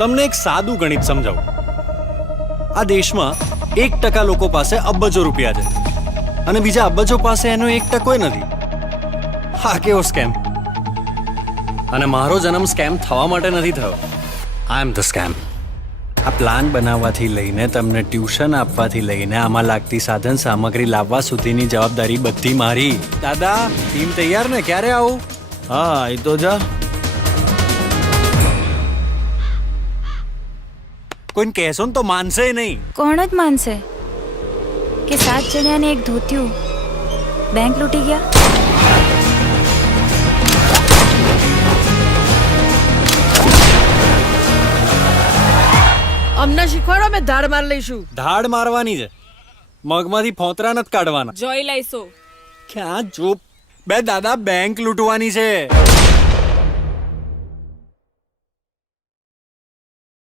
તમને એક સાદું ગણિત સમજાવું. આ દેશમાં 1% લોકો પાસે અબજો રૂપિયા છે અને બીજા અબજો પાસે એનો 1% નથી. હા, કેવો સ્કેમ. અને મારો જન્મ સ્કેમ થવા માટે નથી થયો. આઈ એમ ધ સ્કેમ. આ પ્લાન બનાવવાથી લઈને તમને ટ્યુશન આપવાથી લઈને આમાં લાગતી સાધન સામગ્રી લાવવા સુધીની જવાબદારી બધી મારી. દાદા, ટીમ તૈયાર ને? ક્યારે આવું? હા, એ તો જા. કોઈને કહેશો ને તો માનશે નહીં. કોણ જ માનશે કે 7 જણ્યાને એક ધોત્યું બેંક લૂંટી ગયા? અમને શીખવાડો, અમે ધાડ માર લઈશું. ધાડ મારવાની છે, મગમાંથી ફોતરા નથી કાઢવાના. જોઈ લઈશું. ક્યાં ચૂપ બે દાદા, બેંક લૂંટવાની છે.